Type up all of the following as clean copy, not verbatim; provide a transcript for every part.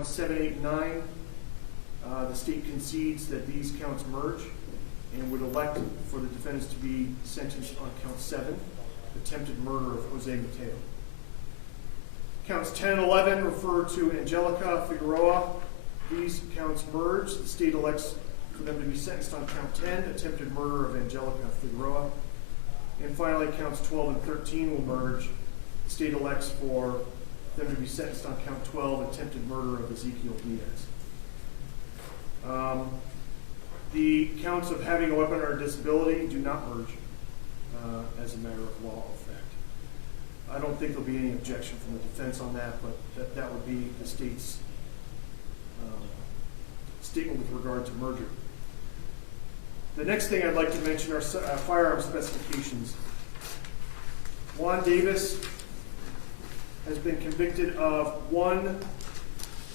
counts 7, 8, and 9. The state concedes that these counts merge and would elect for the defendants to be sentenced on count 7, attempted murder of Jose Mateo. Counts 10 and 11 refer to Angelica Figueroa. These counts merge. The state elects for them to be sentenced on count 10, attempted murder of Angelica Figueroa. And finally, counts 12 and 13 will merge. The state elects for them to be sentenced on count 12, attempted murder of Ezekiel Diaz. The counts of having a weapon or disability do not merge as a matter of law or fact. I don't think there'll be any objection from the defense on that, but that would be the state's statement with regard to merger. The next thing I'd like to mention are firearm specifications. Juan Davis has been convicted of 1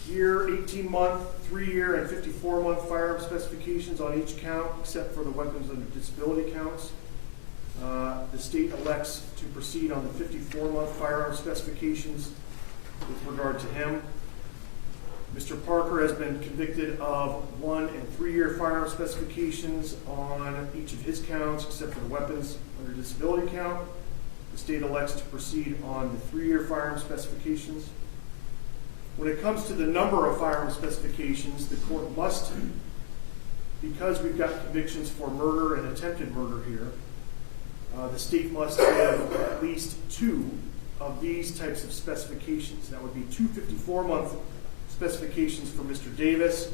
year, 18-month, 3-year, and 54-month firearm specifications on each count, except for the weapons under disability counts. The state elects to proceed on the 54-month firearm specifications with regard to him. Mr. Parker has been convicted of 1 and 3-year firearm specifications on each of his counts, except for the weapons under disability count. The state elects to proceed on the 3-year firearm specifications. When it comes to the number of firearm specifications, the court must, because we've got convictions for murder and attempted murder here, the state must have at least 2 of these types of specifications. That would be 2 54-month specifications for Mr. Davis,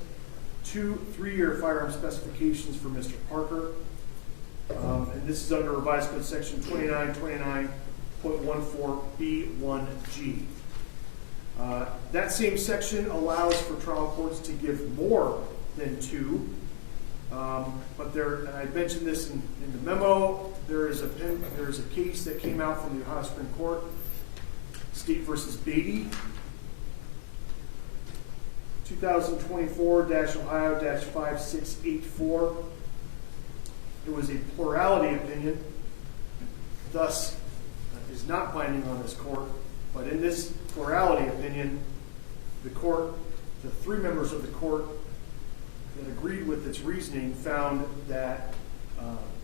2 3-year firearm specifications for Mr. Parker, and this is under revised code section 2929.14B1G. That same section allows for trial courts to give more than 2, but there, and I mentioned this in the memo, there is a case that came out from the Ohio Supreme Court, State versus Beatty, 2024-Ohio-5684. It was a plurality opinion, thus is not binding on this court, but in this plurality opinion, the 3 members of the court that agreed with its reasoning found that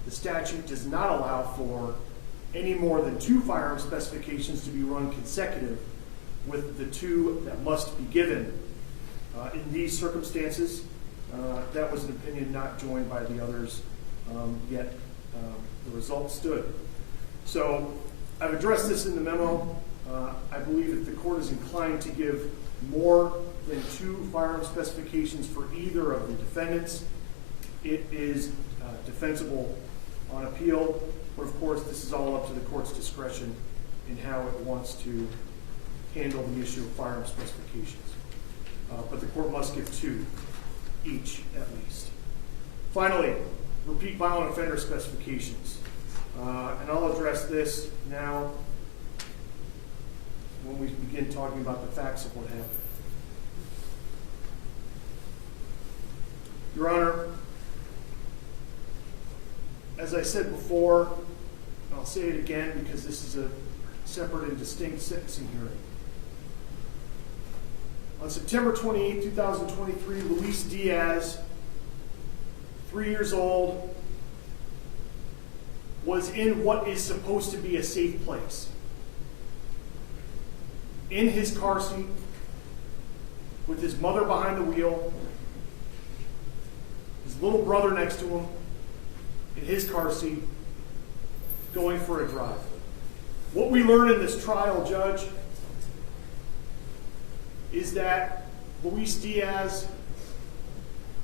the statute does not allow for any more than 2 firearm specifications to be run consecutive with the 2 that must be given. In these circumstances, that was an opinion not joined by the others, yet the result stood. So I've addressed this in the memo. I believe if the court is inclined to give more than 2 firearm specifications for either of the defendants, it is defensible on appeal, but of course this is all up to the court's discretion in how it wants to handle the issue of firearm specifications. But the court must give 2 each at least. Finally, repeat violent offender specifications. And I'll address this now when we begin talking about the facts of what happened. Your Honor, as I said before, I'll say it again because this is a separate and distinct sentencing hearing. On September 28, 2023, Luis Diaz, 3 years old, was in what is supposed to be a safe place. In his car seat, with his mother behind the wheel, his little brother next to him, in his car seat, going for a drive. What we learn in this trial, Judge, is that Luis Diaz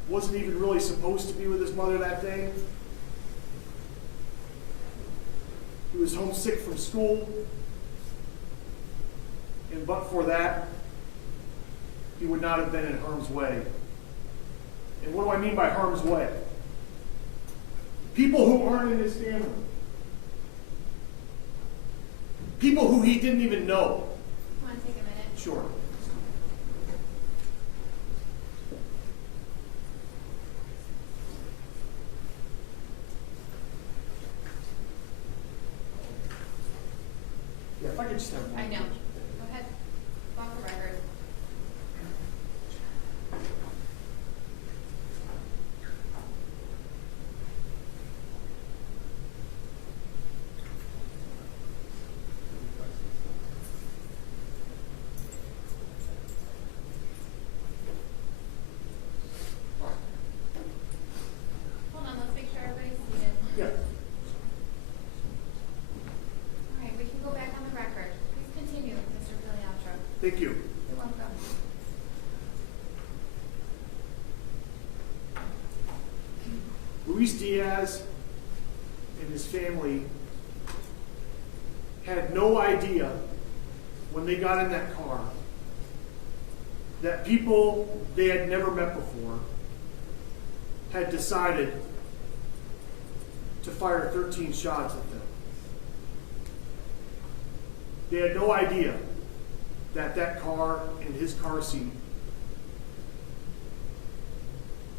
wasn't even really supposed to be with his mother that day. He was homesick from school, and but for that, he would not have been in harm's way. And what do I mean by harm's way? People who aren't in his family. People who he didn't even know. Want to take a minute? Sure. Yeah, if I could just have one. I know. Go ahead. Off the record. Luis Diaz and his family had no idea when they got in that car that people they had never met before had decided to fire 13 shots at them. They had no idea that that car and his car seat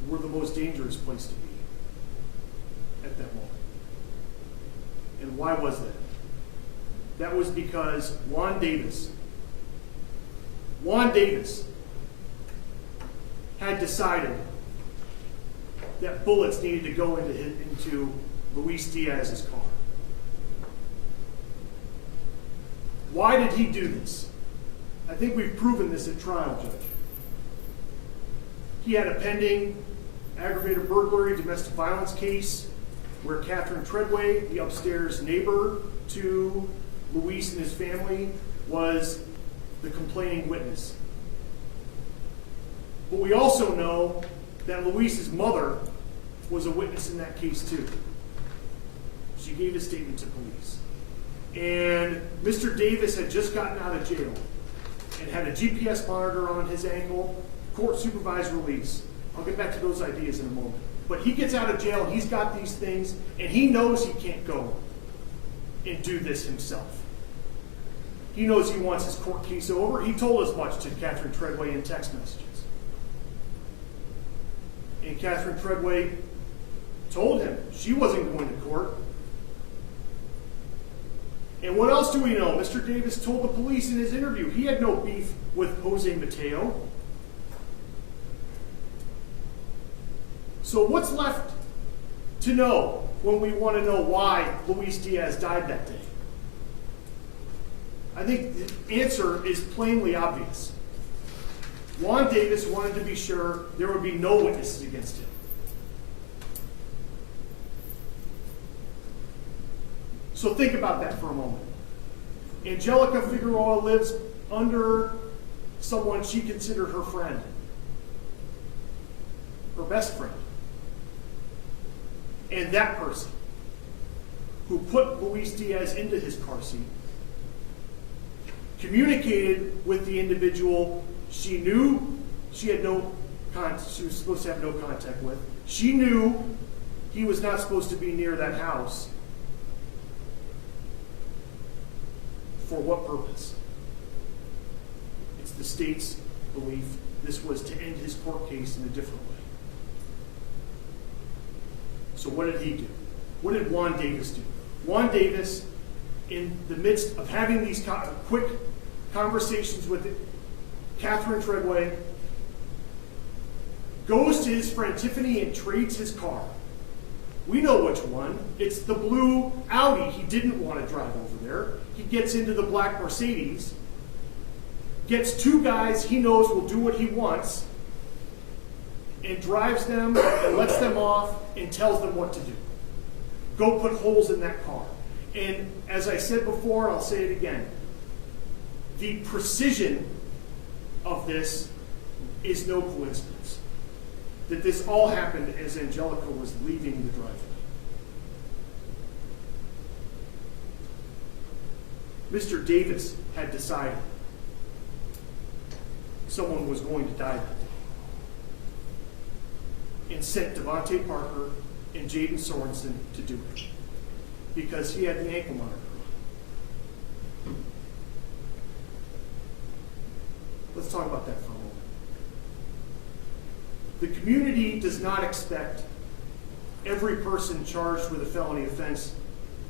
were the most dangerous place to be at that moment. And why was that? That was because Juan Davis had decided that bullets needed to go into Luis Diaz's car. Why did he do this? I think we've proven this at trial, Judge. He had a pending aggravated burglary domestic violence case where Catherine Treadway, the upstairs neighbor to Luis and his family, was the complaining witness. But we also know that Luis's mother was a witness in that case too. She gave a statement to police. And Mr. Davis had just gotten out of jail and had a GPS monitor on his ankle, court supervised release. I'll get back to those ideas in a moment. But he gets out of jail, he's got these things, and he knows he can't go and do this himself. He knows he wants his court case over. He told as much to Catherine Treadway in text messages. And Catherine Treadway told him she wasn't going to court. And what else do we know? Mr. Davis told the police in his interview he had no beef with Jose Mateo. So what's left to know when we want to know why Luis Diaz died that day? I think the answer is plainly obvious. Juan Davis wanted to be sure there would be no witnesses against him. So think about that for a moment. Angelica Figueroa lives under someone she considered her friend, her best friend. And that person who put Luis Diaz into his car seat communicated with the individual she knew she was supposed to have no contact with. She knew he was not supposed to be near that house. For what purpose? It's the state's belief this was to end his court case in a different way. So what did he do? What did Juan Davis do? Juan Davis, in the midst of having these quick conversations with Catherine Treadway, goes to his friend Tiffany and trades his car. We know which one. It's the blue Audi he didn't want to drive over there. He gets into the black Mercedes, gets two guys he knows will do what he wants, and drives them and lets them off and tells them what to do. Go put holes in that car. And as I said before, I'll say it again, the precision of this is no coincidence. That this all happened as Angelica was leaving the driveway. Mr. Davis had decided someone was going to die that day and sent Devonte Parker and Jaden Sorensen to do it because he had the ankle monitor on. Let's talk about that for a moment. The community does not expect every person charged with a felony offense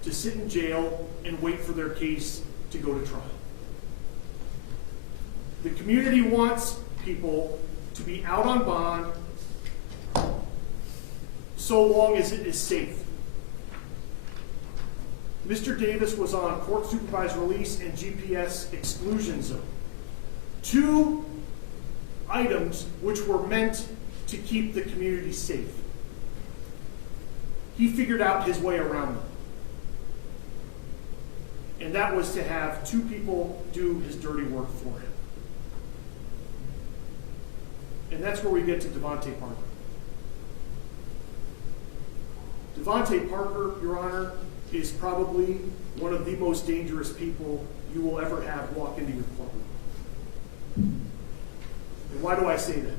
to sit in jail and wait for their case to go to trial. The community wants people to be out on bond so long as it is safe. Mr. Davis was on court supervised release and GPS exclusion zone. Two items which were meant to keep the community safe. He figured out his way around them. And that was to have two people do his dirty work for him. And that's where we get to Devonte Parker. Devonte Parker, Your Honor, is probably one of the most dangerous people you will ever have walk into your courtroom. And why do I say that?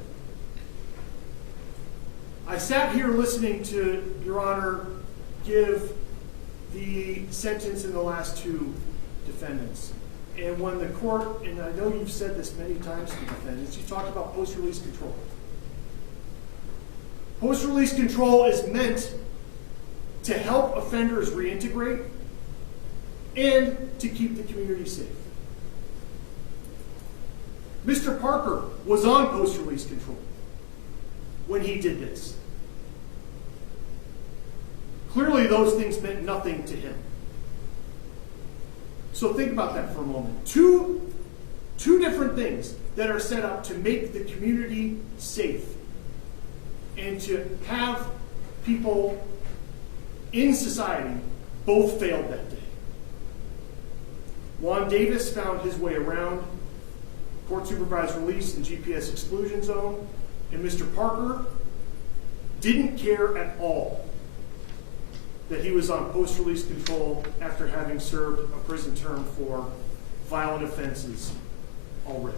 I sat here listening to Your Honor give the sentence in the last two defendants. And when the court, and I know you've said this many times to the defendants, you talked about post-release control. Post-release control is meant to help offenders reintegrate and to keep the community safe. Mr. Parker was on post-release control when he did this. Clearly, those things meant nothing to him. So think about that for a moment. Two different things that are set up to make the community safe and to have people in society both failed that day. Juan Davis found his way around court-supervised release and GPS exclusion zone, and Mr. Parker didn't care at all that he was on post-release control after having served a prison term for violent offenses already.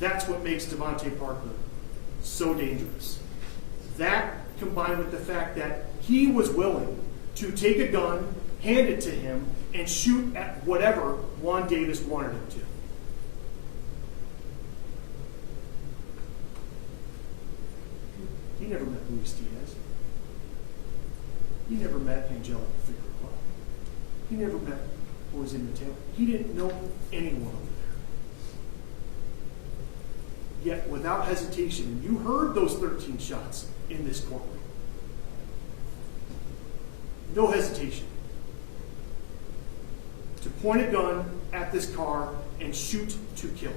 That's what makes Devonte Parker so dangerous. That, combined with the fact that he was willing to take a gun, hand it to him, and shoot at whatever Juan Davis wanted him to. He never met Luis Diaz. He never met Angelica Figueroa. He never met Jose Mateo. He didn't know anyone over there. Yet, without hesitation, and you heard those 13 shots in this courtroom. No hesitation to point a gun at this car and shoot to kill.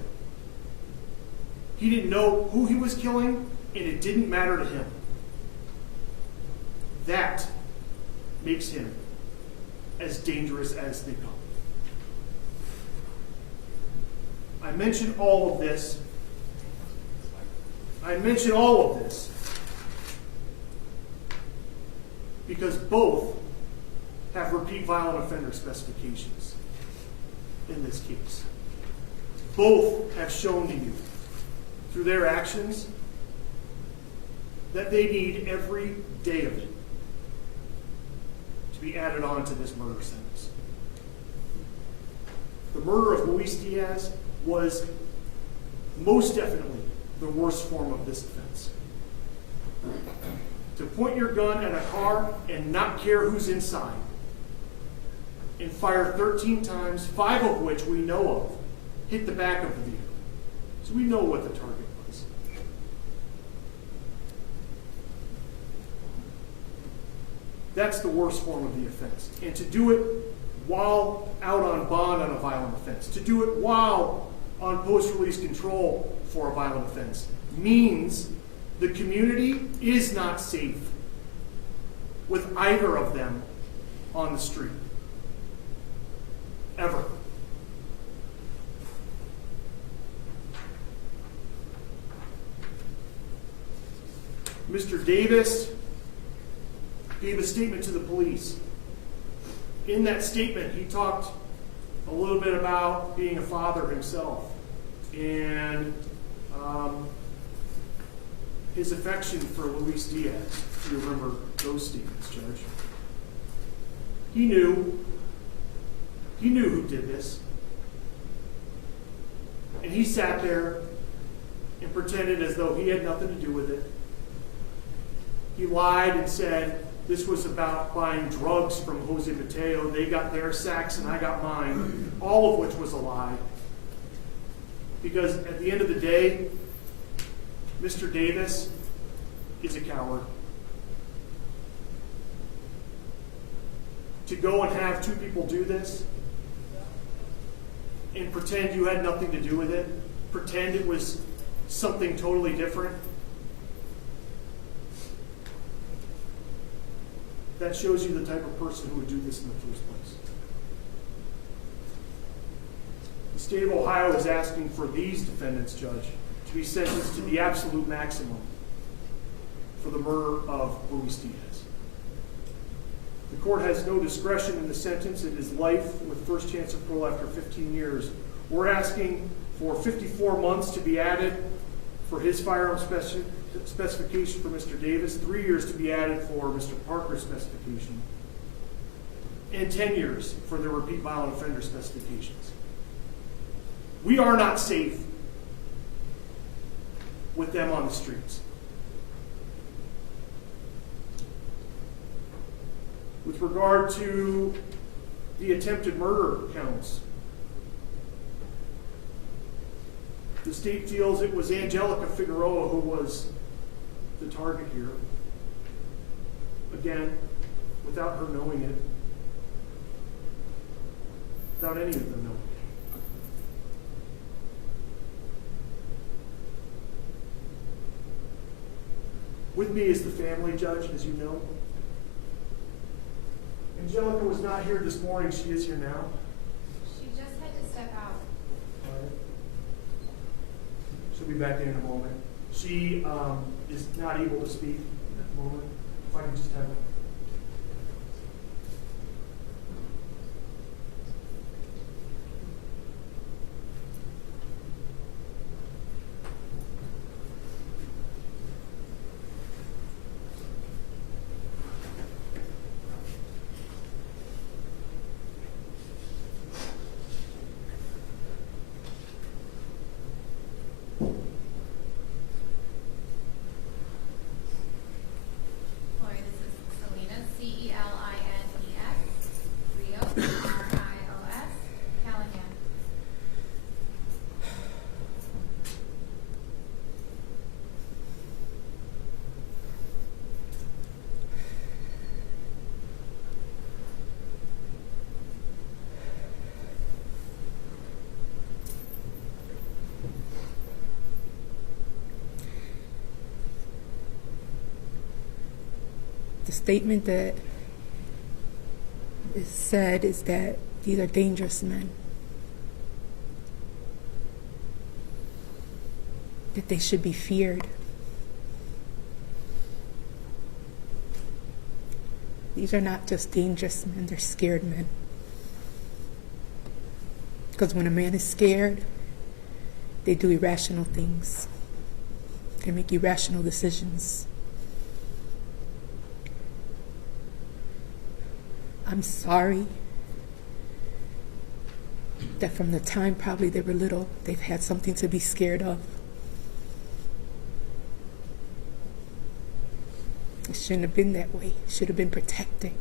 He didn't know who he was killing, and it didn't matter to him. That makes him as dangerous as they come. I mention all of this because both have repeat violent offender specifications in this case. Both have shown to you through their actions that they need every day of it to be added on to this murder sentence. The murder of Luis Diaz was most definitely the worst form of this offense. To point your gun at a car and not care who's inside, and fire 13 times, 5 of which we know of hit the back of the vehicle. So we know what the target was. That's the worst form of the offense. And to do it while out on bond on a violent offense, to do it while on post-release control for a violent offense, means the community is not safe with either of them on the street. Ever. Mr. Davis gave a statement to the police. In that statement, he talked a little bit about being a father himself and his affection for Luis Diaz. If you remember those statements, Judge. He knew who did this. And he sat there and pretended as though he had nothing to do with it. He lied and said this was about buying drugs from Jose Mateo. They got their sacks and I got mine, all of which was a lie. Because at the end of the day, Mr. Davis is a coward. To go and have two people do this and pretend you had nothing to do with it, pretend it was something totally different, that shows you the type of person who would do this in the first place. The state of Ohio is asking for these defendants, Judge, to be sentenced to the absolute maximum for the murder of Luis Diaz. The court has no discretion in the sentence. It is life with first chance of parole after 15 years. We're asking for 54 months to be added for his firearm specification for Mr. Davis, 3 years to be added for Mr. Parker's specification, and 10 years for the repeat violent offender specifications. We are not safe with them on the streets. With regard to the attempted murder counts, the state feels it was Angelica Figueroa who was the target here. Again, without her knowing it. Without any of them knowing it. With me is the family judge, as you know. Angelica was not here this morning. She is here now. She just had to step out. All right. She'll be back in a moment. She is not able to speak at the moment. If I can just have her. The statement that is said is that these are dangerous men. That they should be feared. These are not just dangerous men, they're scared men. Because when a man is scared, they do irrational things. They make irrational decisions. I'm sorry that from the time probably they were little, they've had something to be scared of. It shouldn't have been that way. It should have been protecting.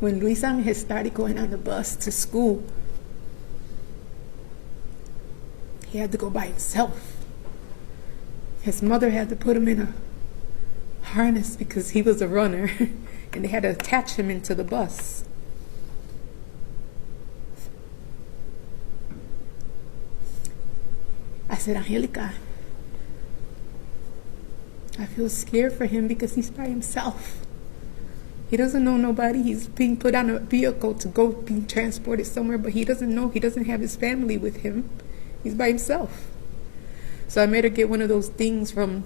When Luis Angel started going on the bus to school, he had to go by himself. His mother had to put him in a harness because he was a runner, and they had to attach him into the bus. I said, Angelica, I feel scared for him because he's by himself. He doesn't know nobody. He's being put on a vehicle to go being transported somewhere, but he doesn't know. He doesn't have his family with him. He's by himself. So I made her get one of those things from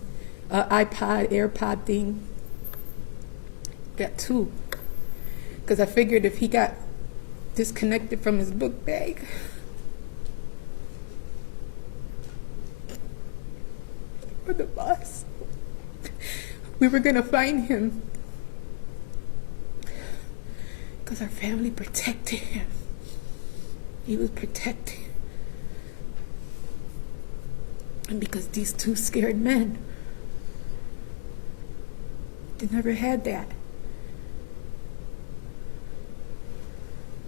iPod, AirPod thing. Got two. Because I figured if he got disconnected from his book bag, or the bus, we were going to find him. Because our family protected him. He was protected. And because these two scared men, they never had that.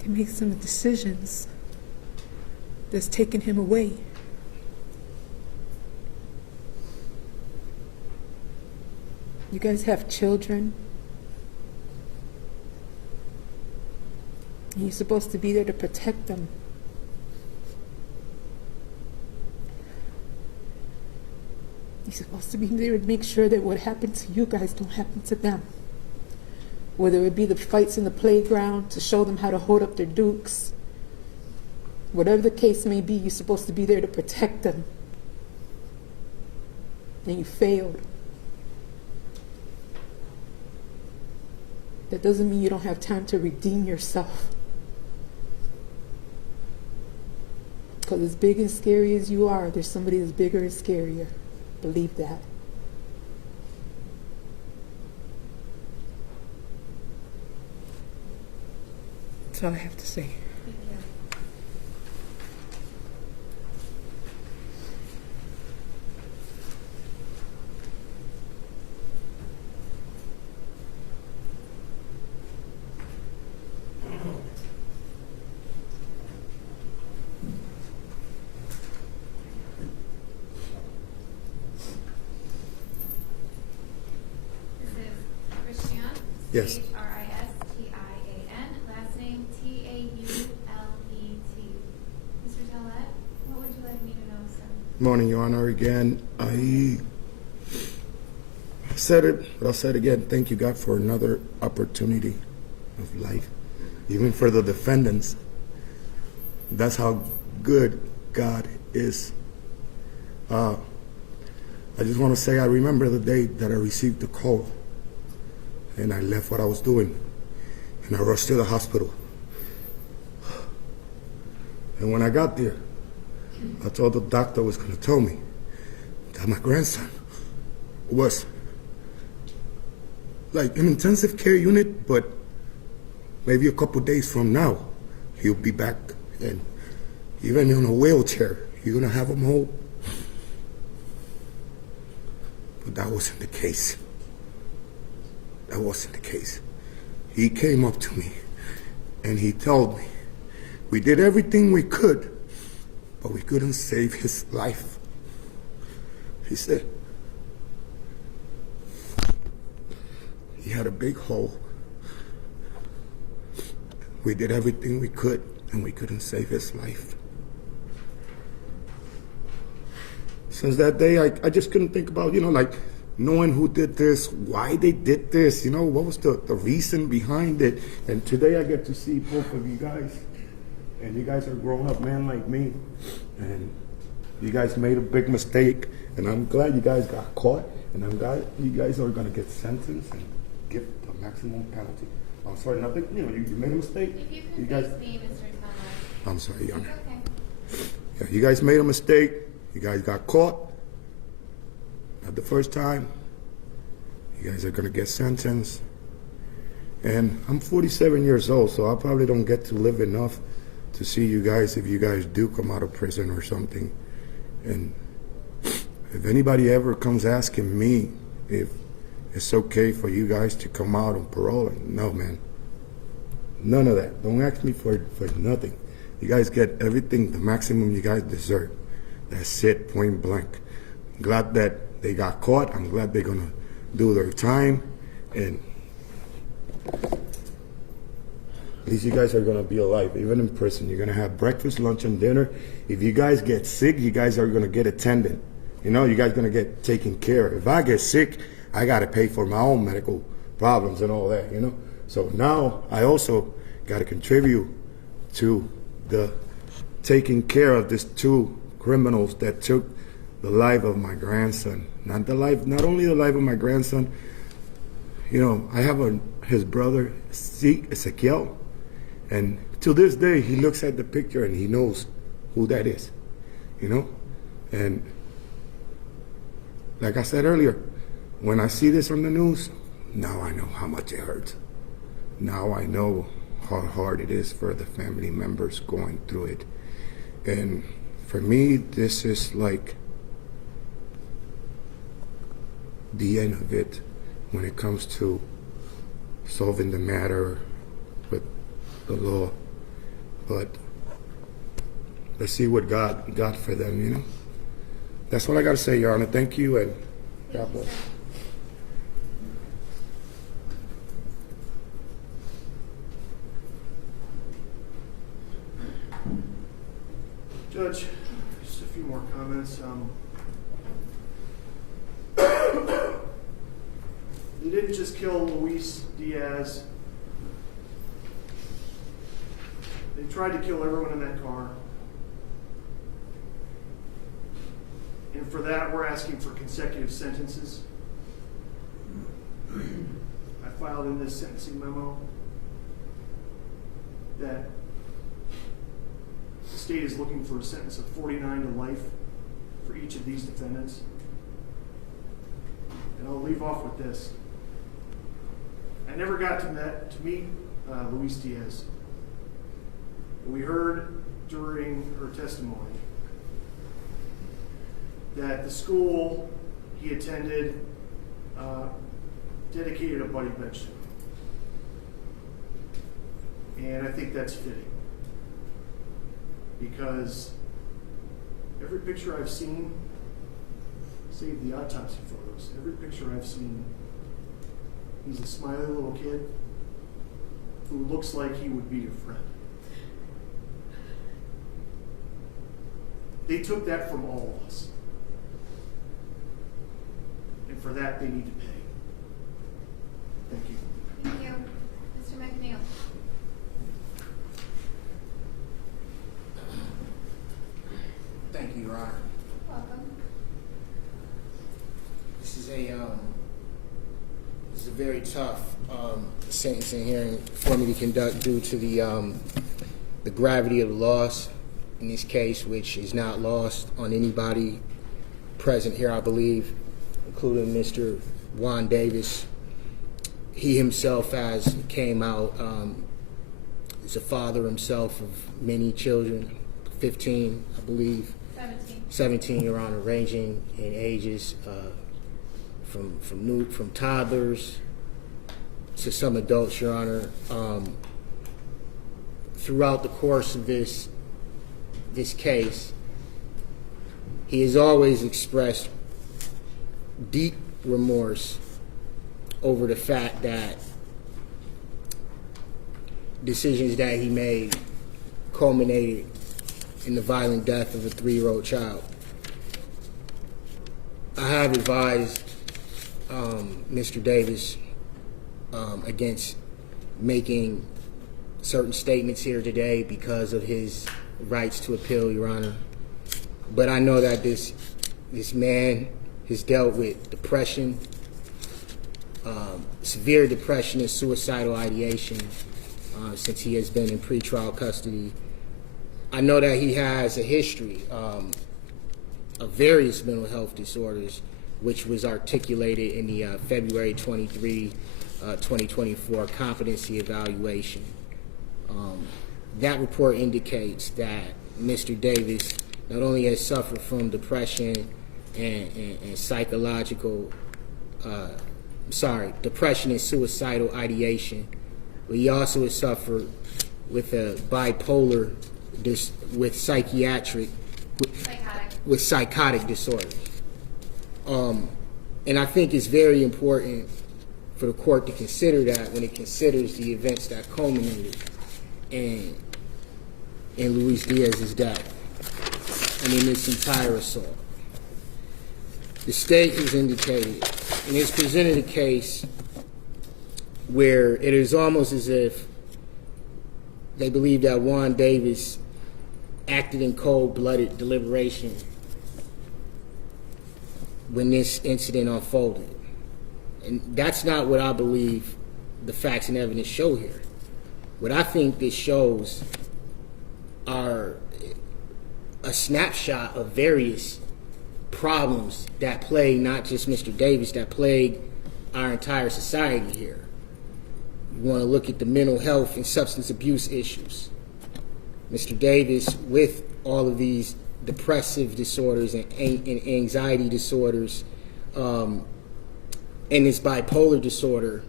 They make some decisions that's taken him away. You guys have children. And you're supposed to be there to protect them. You're supposed to be there to make sure that what happened to you guys don't happen to them. Whether it be the fights in the playground, to show them how to hold up their dukes. Whatever the case may be, you're supposed to be there to protect them. And you failed. That doesn't mean you don't have time to redeem yourself. Because as big and scary as you are, there's somebody that's bigger and scarier. Believe that. That's all I have to say. Thank you. This is Christian. Yes. Christian. Last name Taulet. Mr. Taulet, what would you like me to know, sir? Morning, Your Honor. Again, I said it, but I'll say it again. Thank you, God, for another opportunity of life. Even for the defendants, that's how good God is. I just want to say I remember the day that I received the call and I left what I was doing and I rushed to the hospital. And when I got there, I told the doctor was going to tell me that my grandson was like an intensive care unit, but maybe a couple days from now, he'll be back and even in a wheelchair. You're going to have him home. But that wasn't the case. That wasn't the case. He came up to me and he told me, we did everything we could, but we couldn't save his life. He said, he had a big hole. We did everything we could and we couldn't save his life. Since that day, I just couldn't think about, like knowing who did this, why they did this, what was the reason behind it. And today I get to see both of you guys. And you guys are grown-up men like me. And you guys made a big mistake. And I'm glad you guys got caught. And I'm glad you guys are going to get sentenced and get the maximum penalty. I'm sorry, nothing. You made a mistake. If you can face me, Mr. Taulet. I'm sorry, Your Honor. It's okay. Yeah, you guys made a mistake. You guys got caught. Not the first time. You guys are going to get sentenced. And I'm 47 years old, so I probably don't get to live enough to see you guys if you guys do come out of prison or something. And if anybody ever comes asking me if it's okay for you guys to come out on parole, no, man. None of that. Don't ask me for nothing. You guys get everything, the maximum you guys deserve. That's it, point blank. I'm glad that they got caught. I'm glad they're going to do their time. And at least you guys are going to be alive, even in prison. You're going to have breakfast, lunch, and dinner. If you guys get sick, you guys are going to get attended. You guys are going to get taken care of. If I get sick, I got to pay for my own medical problems and all that, So now I also got to contribute to the taking care of these two criminals that took the life of my grandson. Not only the life of my grandson. I have his brother, Ezekiel, and to this day he looks at the picture and he knows who that is. And like I said earlier, when I see this on the news, now I know how much it hurts. Now I know how hard it is for the family members going through it. And for me, this is like the end of it when it comes to solving the matter with the law. But let's see what God got for them, That's all I got to say, Your Honor. Thank you, and God bless. Judge, just a few more comments. You didn't just kill Luis Diaz. They tried to kill everyone in that car. And for that, we're asking for consecutive sentences. I filed in this sentencing memo that the state is looking for a sentence of 49 to life for each of these defendants. And I'll leave off with this. I never got to meet Luis Diaz. We heard during her testimony that the school he attended dedicated a buddy bench to him. And I think that's fitting, because every picture I've seen, save the autopsy photos, every picture I've seen, he's a smiley little kid who looks like he would be a friend. They took that from all of us. And for that, they need to pay. Thank you. Thank you. Mr. McNeil. Thank you, Your Honor. Welcome. This is a very tough sentencing hearing for me to conduct due to the gravity of the loss in this case, which is not lost on anybody present here, I believe, including Mr. Juan Davis. He himself has came out as a father himself of many children, 15, I believe. 17, Your Honor, ranging in ages from toddlers to some adults, Your Honor. Throughout the course of this case, he has always expressed deep remorse over the fact that decisions that he made culminated in the violent death of a 3-year-old child. I have advised Mr. Davis against making certain statements here today because of his rights to appeal, Your Honor. But I know that this man has dealt with depression, severe depression and suicidal ideation since he has been in pretrial custody. I know that he has a history of various mental health disorders, which was articulated in the February 23, 2024 competency evaluation. That report indicates that Mr. Davis not only has suffered from depression and depression and suicidal ideation, but he also has suffered with a bipolar, with psychotic disorders. And I think it's very important for the court to consider that when it considers the events that culminated in Luis Diaz's death and in this entire assault. The state has indicated and has presented a case where it is almost as if they believe that Juan Davis acted in cold-blooded deliberation when this incident unfolded. And that's not what I believe the facts and evidence show here. What I think this shows are a snapshot of various problems that plague not just Mr. Davis, that plague our entire society here. You want to look at the mental health and substance abuse issues. Mr. Davis, with all of these depressive disorders and anxiety disorders, and his bipolar disorder,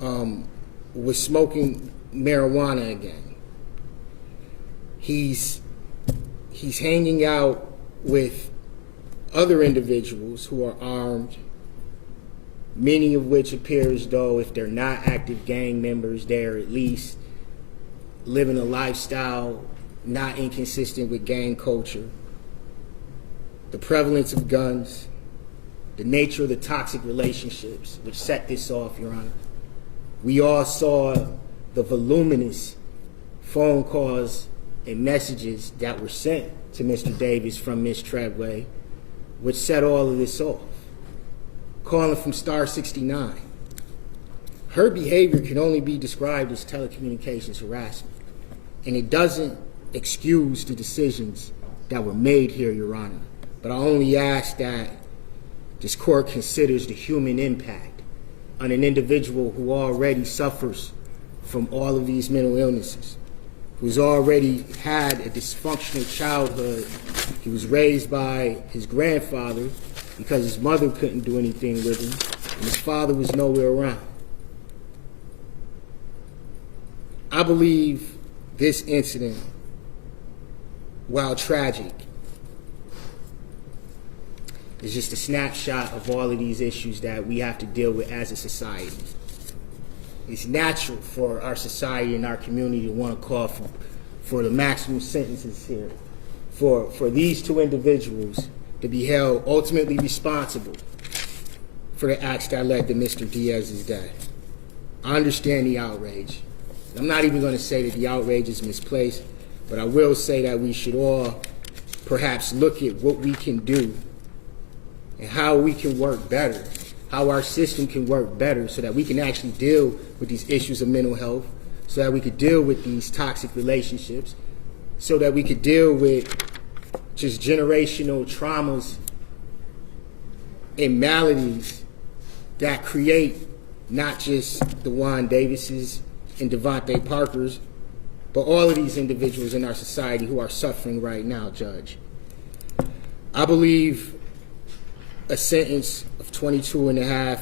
was smoking marijuana again. He's hanging out with other individuals who are armed, many of which appear as though if they're not active gang members, they're at least living a lifestyle not inconsistent with gang culture. The prevalence of guns, the nature of the toxic relationships which set this off, Your Honor. We all saw the voluminous phone calls and messages that were sent to Mr. Davis from Ms. Treadway, which set all of this off. Calling from Star 69, her behavior can only be described as telecommunications harassment. And it doesn't excuse the decisions that were made here, Your Honor. But I only ask that this court considers the human impact on an individual who already suffers from all of these mental illnesses, who's already had a dysfunctional childhood. He was raised by his grandfather because his mother couldn't do anything with him, and his father was nowhere around. I believe this incident, while tragic, is just a snapshot of all of these issues that we have to deal with as a society. It's natural for our society and our community to want to call for the maximum sentences here, for these two individuals to be held ultimately responsible for the acts that led to Mr. Diaz's death. I understand the outrage. I'm not even going to say that the outrage is misplaced, but I will say that we should all perhaps look at what we can do and how we can work better, how our system can work better so that we can actually deal with these issues of mental health, so that we could deal with these toxic relationships, so that we could deal with just generational traumas and maladies that create not just the Juan Davises and Devonte Parkers, but all of these individuals in our society who are suffering right now, Judge. I believe a sentence of 22 and a half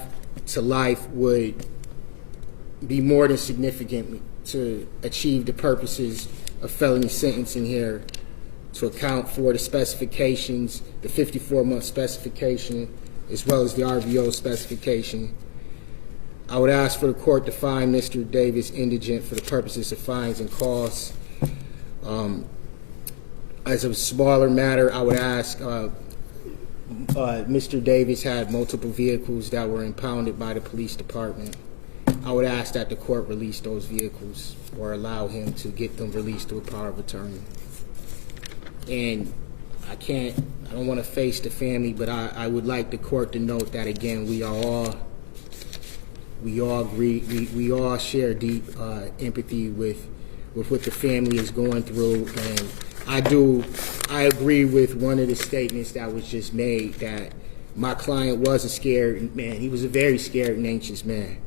to life would be more than significant to achieve the purposes of felony sentencing here, to account for the specifications, the 54-month specification, as well as the RVO specification. I would ask for the court to find Mr. Davis indigent for the purposes of fines and costs. As a smaller matter, I would ask, Mr. Davis had multiple vehicles that were impounded by the police department. I would ask that the court release those vehicles or allow him to get them released through a power of attorney. And I don't want to face the family, but I would like the court to note that, again, we all agree, we all share deep empathy with what the family is going through. And I agree with one of the statements that was just made, that my client was a scared man. He was a very scared and anxious man.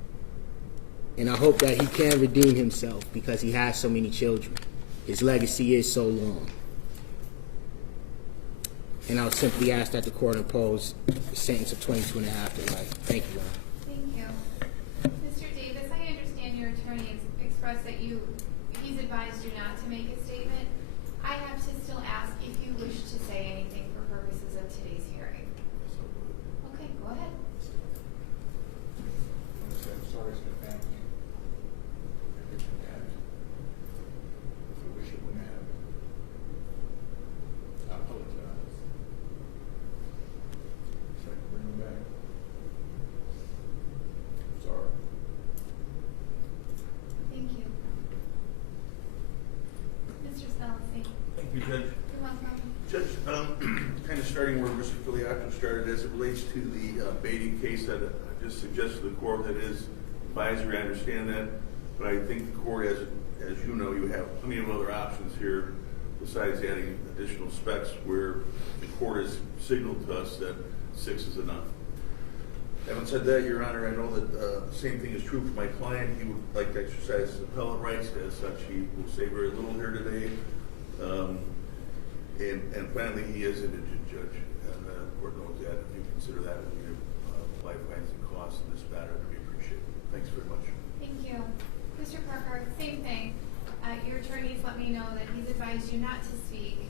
And I hope that he can redeem himself because he has so many children. His legacy is so long. And I'll simply ask that the court impose a sentence of 22 and a half to life. Thank you, Your Honor. Thank you. Mr. Davis, I understand your attorney expressed that he's advised you not to make a statement. I have to still ask if you wish to say anything for purposes of today's hearing. Okay, go ahead. I'm sorry to the family. Everything happened. I wish it wouldn't happen. I apologize. Wish I could bring them back. Sorry. Thank you. Mr. Spellacy. Thank you, Judge. You're welcome. Judge, kind of starting where Mr. Filiaco started as it relates to the Beatty case that I just suggested to the court that is advisory. I understand that, but I think the court, as you know, you have plenty of other options here besides adding additional specs where the court has signaled to us that 6 is enough. Having said that, Your Honor, I know that the same thing is true for my client. He would like to exercise his appellate rights. As such, he will say very little here today. And finally, he is indigent, Judge, and the court knows that. If you consider that as your life fines and costs in this matter, that would be appreciated. Thanks very much. Thank you. Mr. Parker, same thing. Your attorneys let me know that he's advised you not to speak.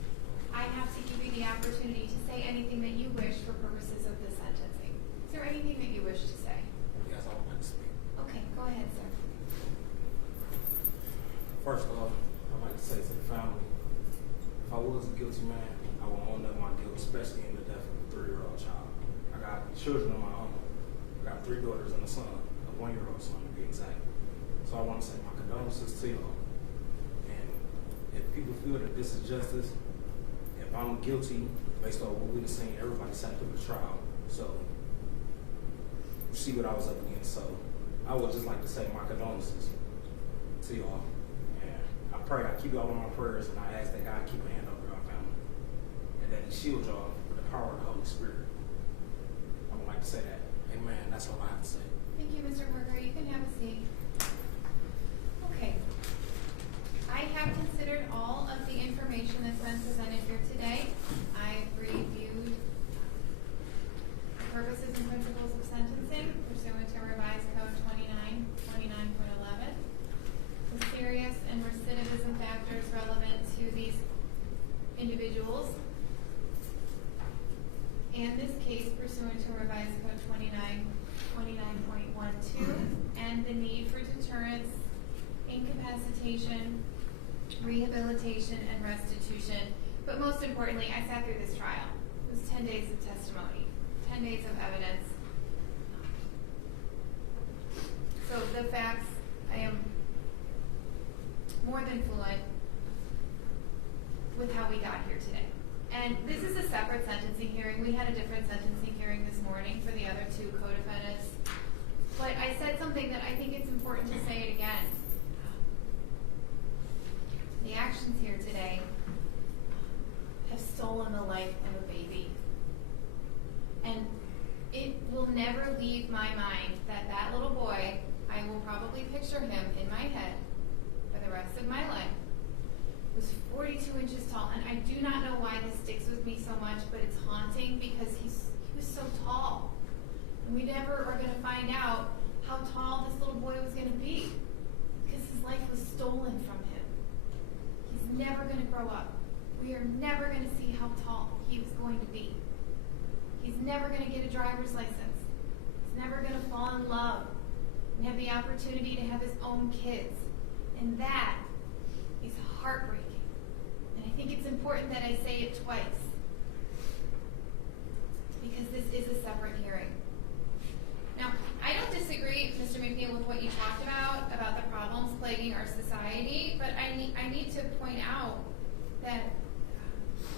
I have to give you the opportunity to say anything that you wish for purposes of the sentencing. Is there anything that you wish to say? Yes, I would like to speak. Okay, go ahead, sir. First off, I'd like to say to the family, if I was a guilty man, I would own up my guilt, especially in the death of a 3-year-old child. I got children of my own. I got 3 daughters and a son, a 1-year-old son to be exact. So I want to say my condolences to y'all. And if people feel that this is justice, if I'm guilty, based on what we've seen, everybody sat through the trial. So you see what I was up against. So I would just like to say my condolences to y'all. And I pray, I keep y'all in my prayers, and I ask that God keep a hand over our family. And that He shield y'all with the power of the Holy Spirit. I would like to say that. Amen. That's all I have to say. Thank you, Mr. Berger. You can have a seat. Okay. I have considered all of the information that's been presented here today. I've reviewed the purposes and principles of sentencing pursuant to Revised Code 29.11, the serious and recidivism factors relevant to these individuals, and this case pursuant to Revised Code 29.12, and the need for deterrence, incapacitation, rehabilitation, and restitution. But most importantly, I sat through this trial. It was 10 days of testimony, 10 days of evidence. So the facts, I am more than fluent with how we got here today. And this is a separate sentencing hearing. We had a different sentencing hearing this morning for the other two co-defendants. But I said something that I think it's important to say it again. The actions here today have stolen the life of a baby. And it will never leave my mind that that little boy, I will probably picture him in my head for the rest of my life, was 42 inches tall. And I do not know why this sticks with me so much, but it's haunting because he was so tall. And we never are going to find out how tall this little boy was going to be because his life was stolen from him. He's never going to grow up. We are never going to see how tall he was going to be. He's never going to get a driver's license. He's never going to fall in love and have the opportunity to have his own kids. And that is heartbreaking. And I think it's important that I say it twice because this is a separate hearing. Now, I don't disagree, Mr. McNeil, with what you talked about the problems plaguing our society, but I need to point out that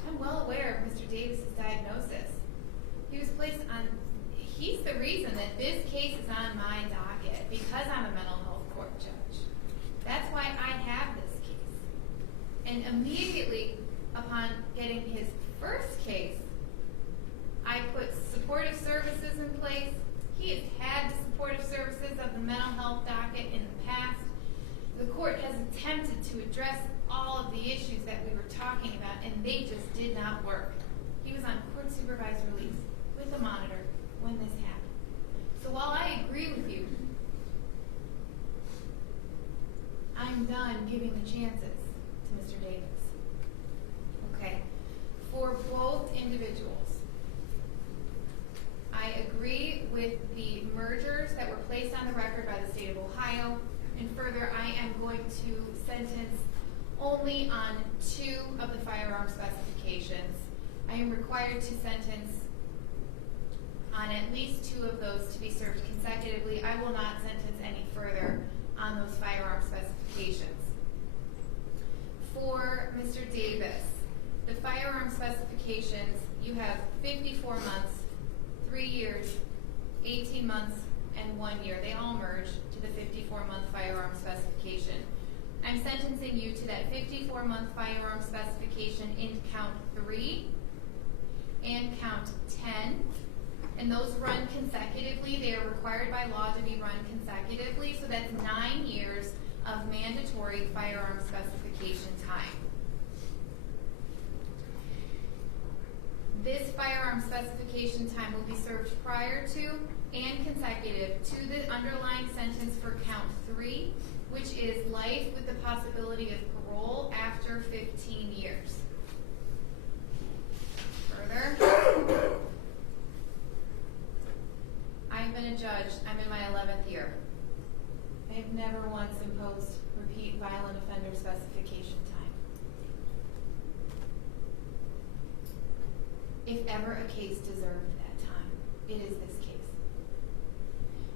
I'm well aware of Mr. Davis's diagnosis. He was placed on, he's the reason that this case is on my docket because I'm a mental health court judge. That's why I have this case. And immediately upon getting his first case, I put supportive services in place. He has had the supportive services of the mental health docket in the past. The court has attempted to address all of the issues that we were talking about, and they just did not work. He was on court supervised release with a monitor when this happened. So while I agree with you, I'm done giving the chances to Mr. Davis. Okay? For both individuals, I agree with the mergers that were placed on the record by the state of Ohio, and further, I am going to sentence only on 2 of the firearm specifications. I am required to sentence on at least 2 of those to be served consecutively. I will not sentence any further on those firearm specifications. For Mr. Davis, the firearm specifications, you have 54 months, 3 years, 18 months, and 1 year. They all merge to the 54-month firearm specification. I'm sentencing you to that 54-month firearm specification in count 3 and count 10. And those run consecutively. They are required by law to be run consecutively. So that's 9 years of mandatory firearm specification time. This firearm specification time will be served prior to and consecutive to the underlying sentence for count 3, which is life with the possibility of parole after 15 years. Further, I've been a judge. I'm in my 11th year. I have never once imposed repeat violent offender specification time. If ever a case deserved that time, it is this case.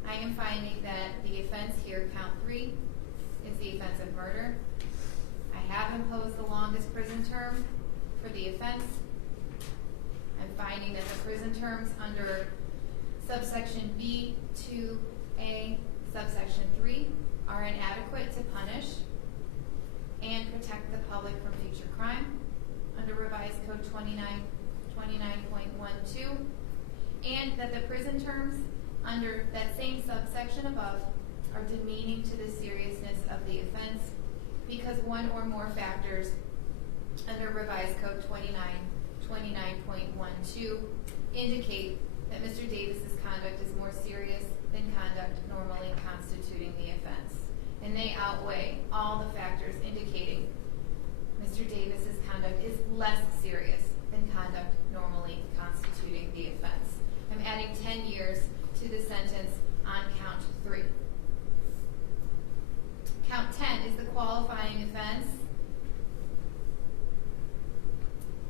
I am finding that the offense here, count 3, is the offense of murder. I have imposed the longest prison term for the offense. I'm finding that the prison terms under subsection B2A subsection 3 are inadequate to punish and protect the public from future crime under Revised Code 29.12, and that the prison terms under that same subsection above are demeaning to the seriousness of the offense because one or more factors under Revised Code 29.12 indicate that Mr. Davis's conduct is more serious than conduct normally constituting the offense. And they outweigh all the factors indicating Mr. Davis's conduct is less serious than conduct normally constituting the offense. I'm adding 10 years to the sentence on count 3. Count 10 is the qualifying offense.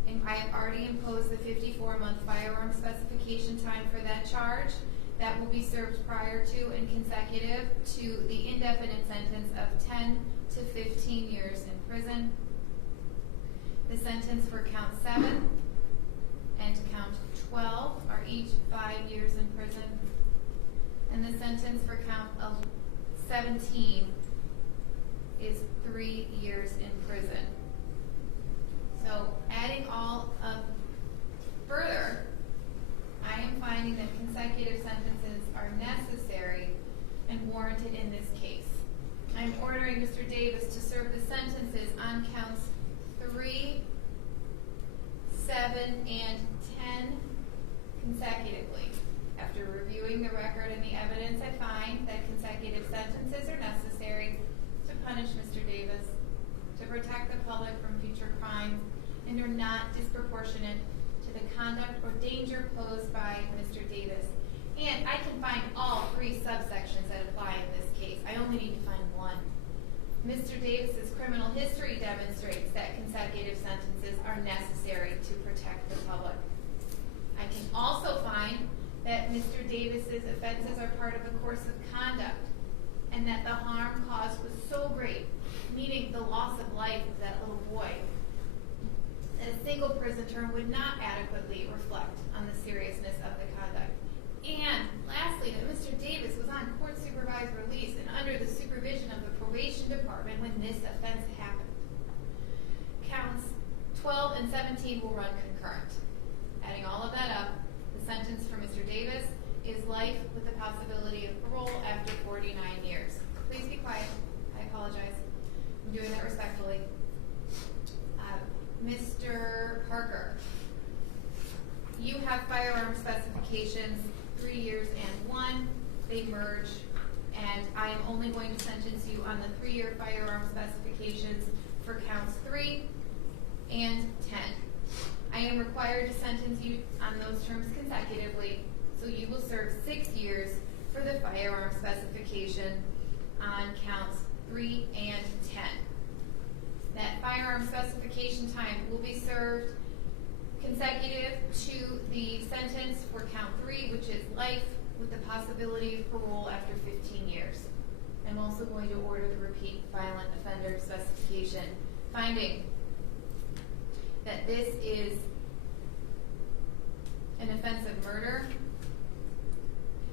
And I have already imposed the 54-month firearm specification time for that charge. That will be served prior to and consecutive to the indefinite sentence of 10 to 15 years in prison. The sentence for count 7 and count 12 are each 5 years in prison. And the sentence for count 17 is 3 years in prison. So adding all of further, I am finding that consecutive sentences are necessary and warranted in this case. I am ordering Mr. Davis to serve the sentences on counts 3, 7, and 10 consecutively. After reviewing the record and the evidence, I find that consecutive sentences are necessary to punish Mr. Davis, to protect the public from future crime, and are not disproportionate to the conduct or danger posed by Mr. Davis. And I can find all 3 subsections that apply in this case. I only need to find one. Mr. Davis's criminal history demonstrates that consecutive sentences are necessary to protect the public. I can also find that Mr. Davis's offenses are part of a course of conduct, and that the harm caused was so great, meaning the loss of life of that little boy, that a single prison term would not adequately reflect on the seriousness of the conduct. And lastly, that Mr. Davis was on court-supervised release and under the supervision of the probation department when this offense happened. Counts 12 and 17 will run concurrent. Adding all of that up, the sentence for Mr. Davis is life with the possibility of parole after 49 years. Please be quiet. I apologize. I'm doing that respectfully. Mr. Parker, you have firearm specifications 3 years and 1. They merge, and I am only going to sentence you on the 3-year firearm specifications for counts 3 and 10. I am required to sentence you on those terms consecutively, so you will serve 6 years for the firearm specification on counts 3 and 10. That firearm specification time will be served consecutive to the sentence for count 3, which is life with the possibility of parole after 15 years. I'm also going to order the repeat violent offender specification, finding that this is an offense of murder.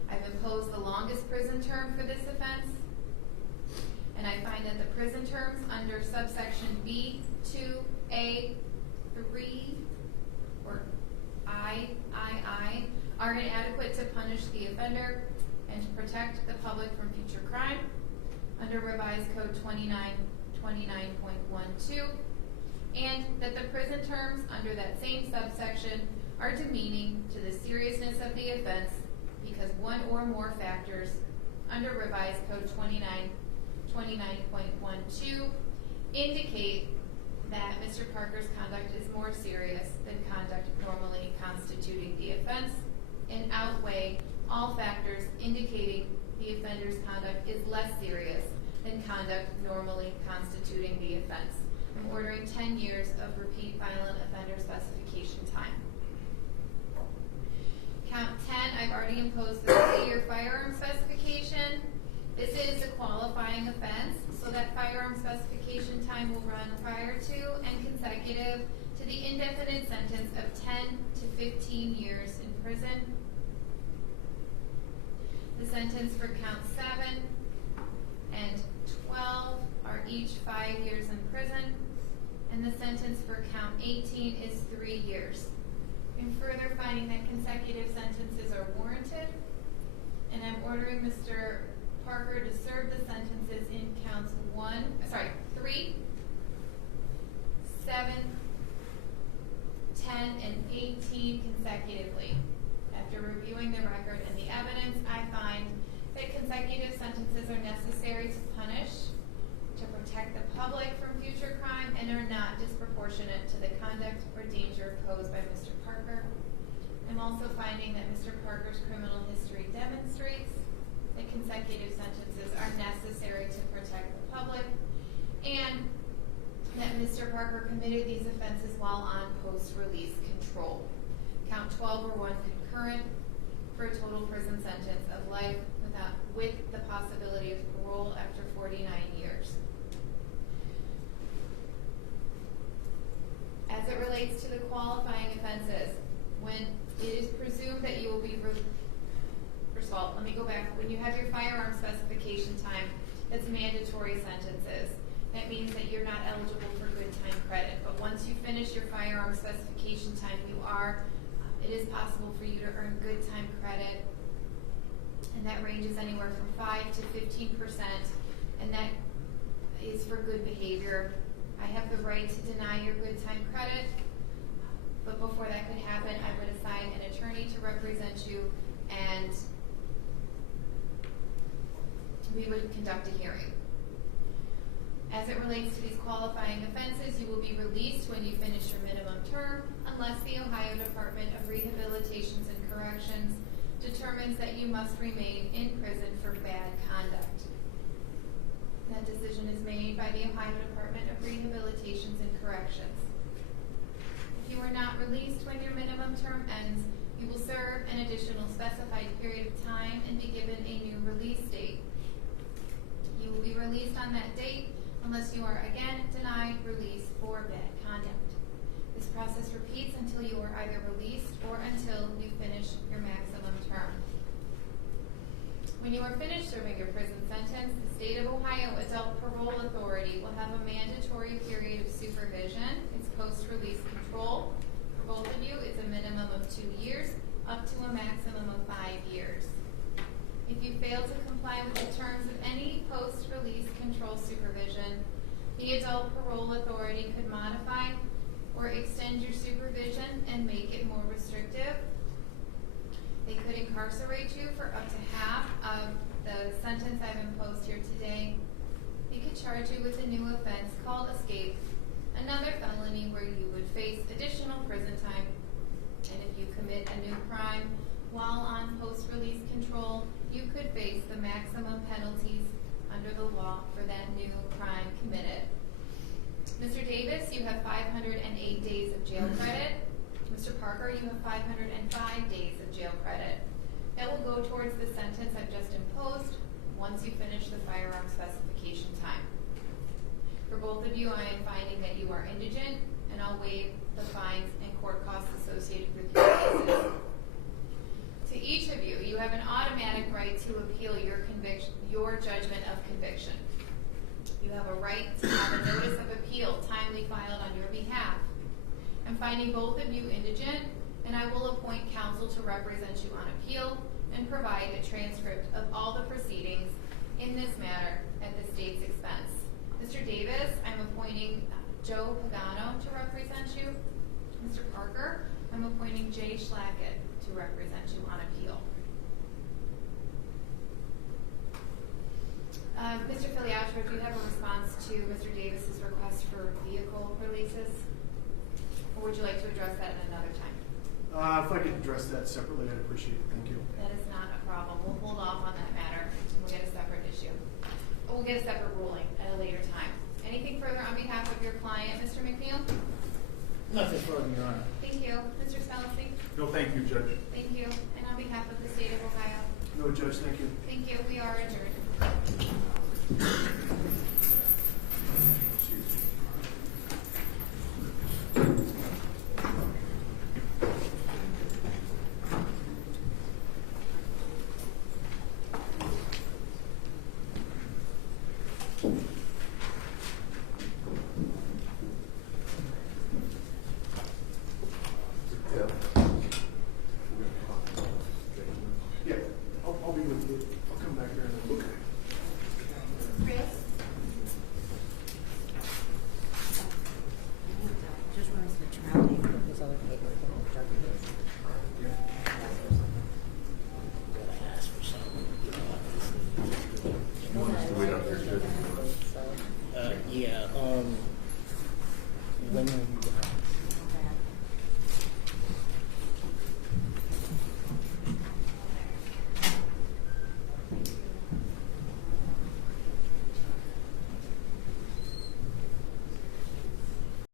I've imposed the longest prison term for this offense, and I find that the prison terms under subsection B2A3 or III are inadequate to punish the offender and to protect the public from future crime under Revised Code 29.12, and that the prison terms under that same subsection are demeaning to the seriousness of the offense because one or more factors under Revised Code 29.12 indicate that Mr. Parker's conduct is more serious than conduct normally constituting the offense and outweigh all factors indicating the offender's conduct is less serious than conduct normally constituting the offense. I'm ordering 10 years of repeat violent offender specification time. Count 10, I've already imposed the 3-year firearm specification. This is a qualifying offense, so that firearm specification time will run prior to and consecutive to the indefinite sentence of 10 to 15 years in prison. The sentence for count 7 and 12 are each 5 years in prison, and the sentence for count 18 is 3 years. In further finding that consecutive sentences are warranted, and I'm ordering Mr. Parker to serve the sentences in counts 3, 7, 10, and 18 consecutively. After reviewing the record and the evidence, I find that consecutive sentences are necessary to punish, to protect the public from future crime, and are not disproportionate to the conduct or danger posed by Mr. Parker. I'm also finding that Mr. Parker's criminal history demonstrates that consecutive sentences are necessary to protect the public, and that Mr. Parker committed these offenses while on post-release control. Count 12 or 1 concurrent for a total prison sentence of life with the possibility of parole after 49 years. As it relates to the qualifying offenses, when it is presumed that you will be, first of all, let me go back. When you have your firearm specification time, that's mandatory sentences. That means that you're not eligible for good time credit. But once you finish your firearm specification time, it is possible for you to earn good time credit, and that ranges anywhere from 5 to 15%, and that is for good behavior. I have the right to deny your good time credit, but before that could happen, I would assign an attorney to represent you, and we would conduct a hearing. As it relates to these qualifying offenses, you will be released when you finish your minimum term, unless the Ohio Department of Rehabilitations and Corrections determines that you must remain in prison for bad conduct. That decision is made by the Ohio Department of Rehabilitations and Corrections. If you are not released when your minimum term ends, you will serve an additional specified period of time and be given a new release date. You will be released on that date unless you are again denied release for bad conduct. This process repeats until you are either released or until you finish your maximum term. When you are finished serving your prison sentence, the State of Ohio Adult Parole Authority will have a mandatory period of supervision. It's post-release control. For both of you, it's a minimum of 2 years, up to a maximum of 5 years. If you fail to comply with the terms of any post-release control supervision, the Adult Parole Authority could modify or extend your supervision and make it more restrictive. They could incarcerate you for up to half of the sentence I've imposed here today. They could charge you with a new offense called escape, another felony where you would face additional prison time. And if you commit a new crime while on post-release control, you could face the maximum penalties under the law for that new crime committed. Mr. Davis, you have 508 days of jail credit. Mr. Parker, you have 505 days of jail credit. That will go towards the sentence I've just imposed once you finish the firearm specification time. For both of you, I am finding that you are indigent, and I'll waive the fines and court costs associated with your cases. To each of you, you have an automatic right to appeal your judgment of conviction. You have a right to have a notice of appeal timely filed on your behalf. I'm finding both of you indigent, and I will appoint counsel to represent you on appeal and provide a transcript of all the proceedings in this matter at the state's expense. Mr. Davis, I'm appointing Joe Pagano to represent you. Mr. Parker, I'm appointing Jay Schlackett to represent you on appeal. Mr. Filiatro, do you have a response to Mr. Davis's request for vehicle releases? Or would you like to address that at another time? If I could address that separately, I'd appreciate it. Thank you. That is not a problem. We'll hold off on that matter. We'll get a separate issue. We'll get a separate ruling at a later time. Anything further on behalf of your client, Mr. McNeil? Nothing further, Your Honor. Thank you. Mr. Spellacy? No, thank you, Judge. Thank you. And on behalf of the state of Ohio? No, Judge, thank you. Thank you. We are adjourned.